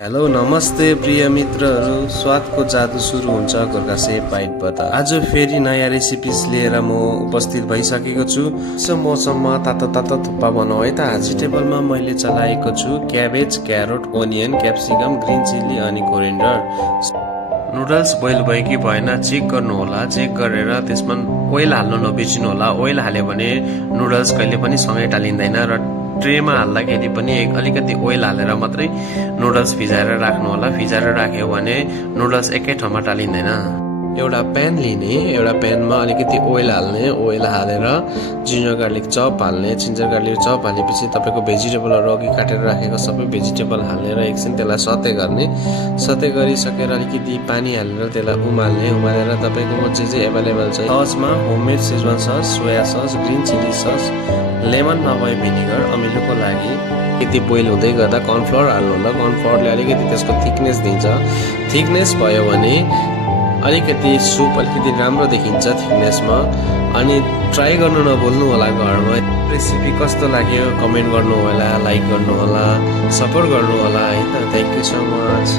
Hello नमस्ते प्रिय मित्रहरू, स्वादको जादु सुरु हुन्छ गोर्खा बाइटबाट। आज फेरि नयाँ रेसिपिज लिएर म उपस्थित भइसकेको छु। सो मौसममा तातो तातो थुक्पा बनाऊ है त। भेजिटेबलमा मैले चलाएको छु cabbage, carrot, onion, capsicum, green chilli अनि कोरिएन्डर। नुडल्स बोइल भयो कि भएन चेक गर्नु होला। चेक गरेर त्यसमा ओइल हाल्नु नबिर्सिनु होला। ओइल हाल्यो भने नुडल्स कहिले पनि सँगै टालिँदैन र ट्रेमा हाल्दाखेरि पनि अलिकति ओइल हालेर मात्रै नुडल्स भिजाएर राख्नु होला। भिजाएर राख्यो भने नुडल्स एकै ठाउँमा टालिँदैन। एउटा प्यान लिने, एउटा प्यानमा अलिकति ओइल हाल्ने, ओइल हालेर जिन्जर गार्लिक चप हाल्ने। जिन्जर गार्लिक चप हालेपछि तपाईको भेजिटेबलहरु अघि काटेर राखेको सबै भेजिटेबल हालेर एकछिन त्यसलाई सते गर्ने। सते गरिसकेर अलिकति पानी हालेर त्यसलाई उमाल्ने। उमालेर तपाईकोमा जे अवेलेबल छ, ससमा homemade schezwan sauce, soya sauce, green chilli sauce, lemon नभए भिनेगर अमिलोको लागि। यति बोइल हुँदै गर्दा कर्नफ्लोर हाल्नु होला। कर्नफ्लोरले अलिकति त्यसको थिकनेस दिन्छ। थिकनेस भयो भने अलिकति सुप अलिकति राम्रो देखिन्छ थिकनेसमा। अनि ट्राई गर्नु नभुल्नु होला घरमा। रेसिपी कस्तो लाग्यो कमेन्ट गर्नु होला, लाइक गर्नु होला, सपोर्ट गर्नु होला है त। Thank you so much.